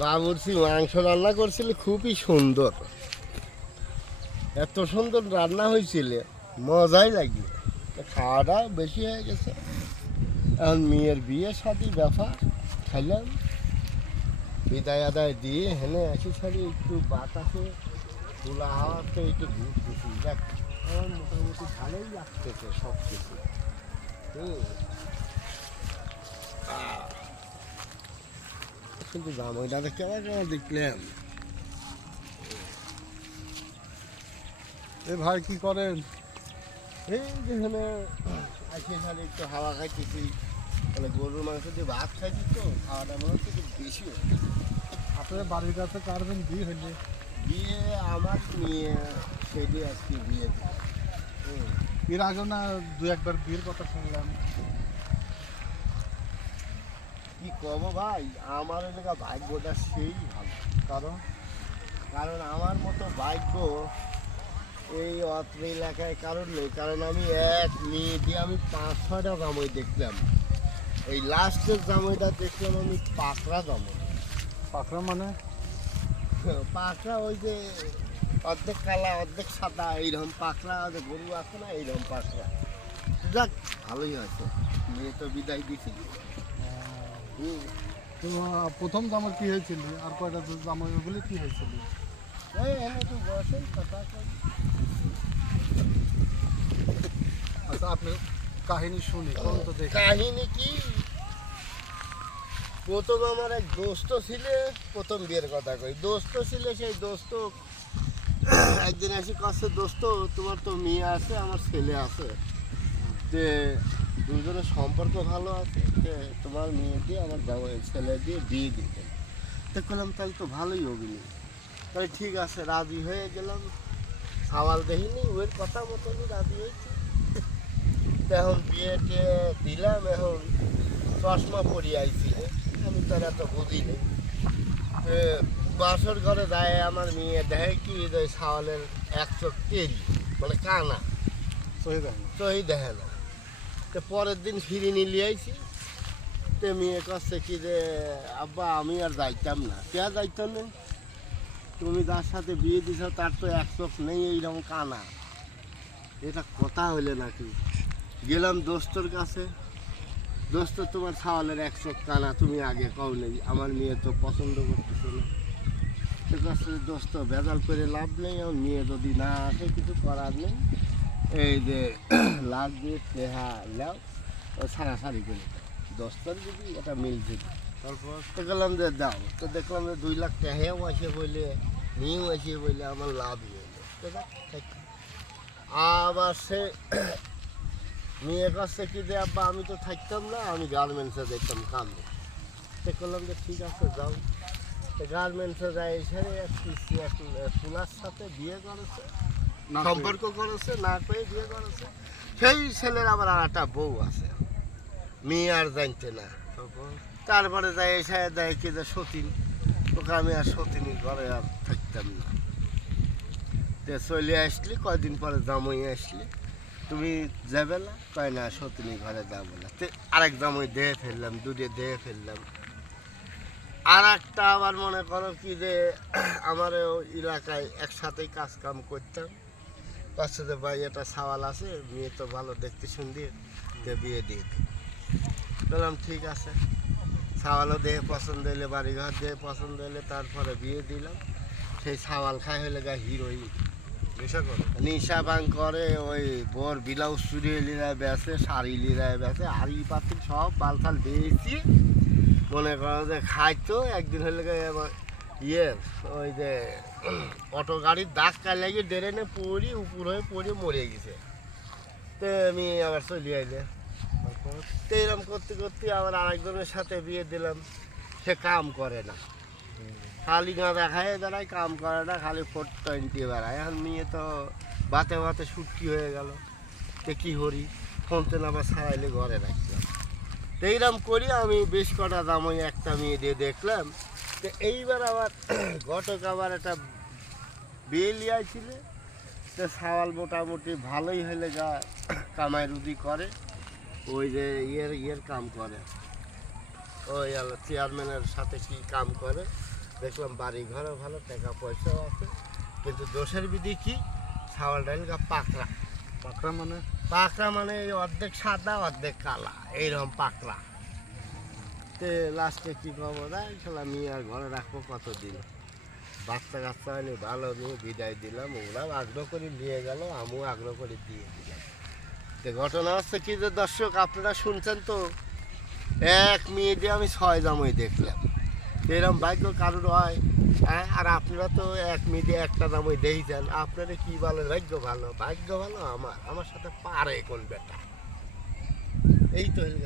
বাবুর্চি মাংস রান্না করছিল, খুবই সুন্দর। এত সুন্দর রান্না হয়েছিল, মজাই লাগবে। খাওয়াটা বেশি হয়ে গেছে। এখন মেয়ের বিয়ে শাদী ব্যাপার, খাইলাম। বিদায় আদায় দিয়ে হেনে আসি সারি একটু বাতাসে খোলা হাওয়াতে একটু ঘুরতেছি। দেখ আমার মোটামুটি ভালোই লাগতেছে সব কিছু। কিন্তু জামাইটাতে কেমন কেমন দেখলেন। এ ভাই কি করেন? এই যেখানে আসে সারি একটু হাওয়া খাইতেছি, মানে গরুর মাংস দিয়ে ভাত খাইছি, তো খাওয়াটা মনে হচ্ছে একটু বেশি হচ্ছে। আপনার বাড়ির কাছে কারবেন বিয়ে হইলে? বিয়ে আমার মেয়ে সেটি আজকে বিয়ে দিল। এর আগে না দু একবার বিয়ের কথা শুনলাম। কি কব ভাই, আমার এলাকা ভাগ্যটা সেই ভালো। কারণ কারণ আমার মতো ভাগ্য এই অত্র এলাকায় কারণ নেই। কারণ আমি এক মেয়ে দিয়ে আমি 5-6টা জামাই দেখলাম। এই লাস্টের জামাইটা দেখলাম আমি পাকড়া জামাই। পাখরা মানে? পাকড়া ওই যে অর্ধেক কালা অর্ধেক সাদা, এইরকম পাকড়া যে গরু আছে না, এইরকম পাকড়া। যাক ভালোই আছে, মেয়ে তো বিদায় দিছি। তো প্রথম জামাই কি হয়েছিল? আর কয়টা জামাই ওগুলি কি হয়েছিল? এই এনে একটু বসেন, কথা কই। আচ্ছা আপনি কাহিনী শুনি কোন তো দেখি। কাহিনী কি, প্রথম আমার এক দোস্ত ছিল, প্রথম বিয়ের কথা কই। দোস্ত ছিল, সেই দোস্ত একদিন এসে কাছে, দোস্ত তোমার তো মেয়ে আছে, আমার ছেলে আছে, যে দুজনের সম্পর্ক ভালো আছে, যে তোমার মেয়ে দিয়ে আমার ছেলে দিয়ে বিয়ে দিতেন। তো করলাম তাহলে তো ভালোই অভিনয়, তাহলে ঠিক আছে, রাজি হয়ে গেলাম। সওয়াল দেখিনি, ওর কথা মতনই রাজি হয়েছি। তো এখন বিয়েতে দিলাম, এখন চশমা পরিয়ে আইছি, আমি তার এত বুঝিনি। বাসর ঘরে যায় আমার মেয়ে, দেখে কি যে সাওয়ালের এক চোখ তেল, মানে কানা, সহি দেখেন। চোখই দেখে না। তো পরের দিন ফিরে নিয়ে আইছি। তো মেয়ে কাছে কি যে আব্বা আমি আর যাইতাম না। কে যাইতাম নেই, তুমি যার সাথে বিয়ে দিছ তার তো এক চোখ নেই, এইরকম কানা। এটা কথা হইলে নাকি? গেলাম দোস্তর কাছে, দোস্ত তোমার সাওয়ালের এক চোখ কানা, তুমি আগে কও নেই, আমার মেয়ে তো পছন্দ করতেছে না। সে কাছে দোস্ত ভেজাল করে লাভ নেই, আমার মেয়ে যদি না আসে কিছু করার নেই, এই যে লাভ দিয়ে টেহা লাও, ও সারাসারি করে দোস্তর যদি এটা মিলছে। তারপর তো গেলাম যে দাও, তো দেখলাম যে 2 লাখ টেহাও আসে বলে, নিয়েও আসে বলে, আমার লাভই হইলো। তো যাক, থাক। আবার সে মেয়ে কাছে কি যে আব্বা আমি তো থাকতাম না, আমি গার্মেন্টসে দেখতাম কাম। তো করলাম যে ঠিক আছে যাও। তো গার্মেন্টসে যাই, এসে এক ফুলার সাথে বিয়ে করেছে, না সম্পর্ক করেছে, না পেয়ে বিয়ে করেছে। সেই ছেলের আবার আর একটা বউ আছে, মেয়ে আর জানতে না। তারপর তারপরে যাই এসে দেয় কি যে সতীন, তোকে আমি আর সতীনের ঘরে আর থাকতাম না। তো চলে আসলি, কয়দিন পরে জামাই আসলি, তুমি যাবে না? কয় না, সতীনের ঘরে যাবো না। তো আরেক জামাই দেহে ফেললাম, দুটো দেহে ফেললাম। আর একটা আবার মনে করো কি যে আমার এলাকায় একসাথেই কাজ কাম করতাম, পাশে যে ভাই একটা সাওয়াল আছে, মেয়ে তো ভালো দেখতে সুন্দর, যে বিয়ে দিয়ে দিই। বললাম ঠিক আছে, সাওয়ালও দেহে পছন্দ হইলে, বাড়িঘর দেহে পছন্দ হইলে, তারপরে বিয়ে দিলাম। সেই সাওয়াল খাই হলে গা হিরোইন, নেশা করে। নিশা বাং করে, ওই বোর ব্লাউজ চুরি লিরায় বেছে, শাড়ি লিরায় বেছে, হাড়ি পাতিল সব বালতাল দিয়েছি। মনে করো যে খাইতো, একদিন হলে ইয়ে ওই যে অটো গাড়ির ধাক্কা লাগিয়ে ড্রেনে পড়ি, উপর হয়ে পড়ে মরে গেছে। তো আমি আবার চলে আইলে। তারপর তো এরকম করতে করতে আবার আরেকজনের সাথে বিয়ে দিলাম। সে কাম করে না, খালি গাঁদা খায় বেড়ায়, কাম করে না, খালি 420 বেড়ায়। এখন মেয়ে তো বাতে বাতে সুটকি হয়ে গেল। তো কী করি, ফোনতে না আবার ছাড়াইলে ঘরে রাখলাম। তো এইরকম করি আমি বেশ কটা দামই একটা মেয়ে দিয়ে দেখলাম। তো এইবার আবার ঘটক আবার একটা বিয়ে লিয়াইছিল। তো সাওয়াল মোটামুটি ভালোই হলে যা কামাই রুজি করে, ওই যে ইয়ের কাম করে, ওই চেয়ারম্যানের সাথে কি কাম করে, দেখলাম বাড়ি ঘরও ভালো, টাকা পয়সাও আছে, কিন্তু দোষের বিধি কি, ছাওয়াল ডাইলগা পাকড়া। পাকড়া মানে? পাকড়া মানে এই অর্ধেক সাদা অর্ধেক কালা, এইরকম পাকড়া। তে লাস্টে কী করবো না, খেলাম আমি আর ঘরে রাখবো কতদিন, বাচ্চা কাচ্চা হয়নি, ভালো নিয়ে বিদায় দিলাম, ওরাও আগ্রহ করে নিয়ে গেল, আমিও আগ্রহ করে দিয়ে দিলাম। তো ঘটনা হচ্ছে কি যে দর্শক, আপনারা শুনছেন তো, এক মেয়ে দিয়ে আমি 6 জামাই দেখলাম। তো এরকম ভাগ্য কারোর হয়? হ্যাঁ, আর আপনারা তো এক মেয়ে দিয়ে একটা জামাই দেখেছেন, আপনারা কি বলেন ভাগ্য ভালো? ভাগ্য ভালো আমার, আমার সাথে পারে কোন বেটা, এই তো হইল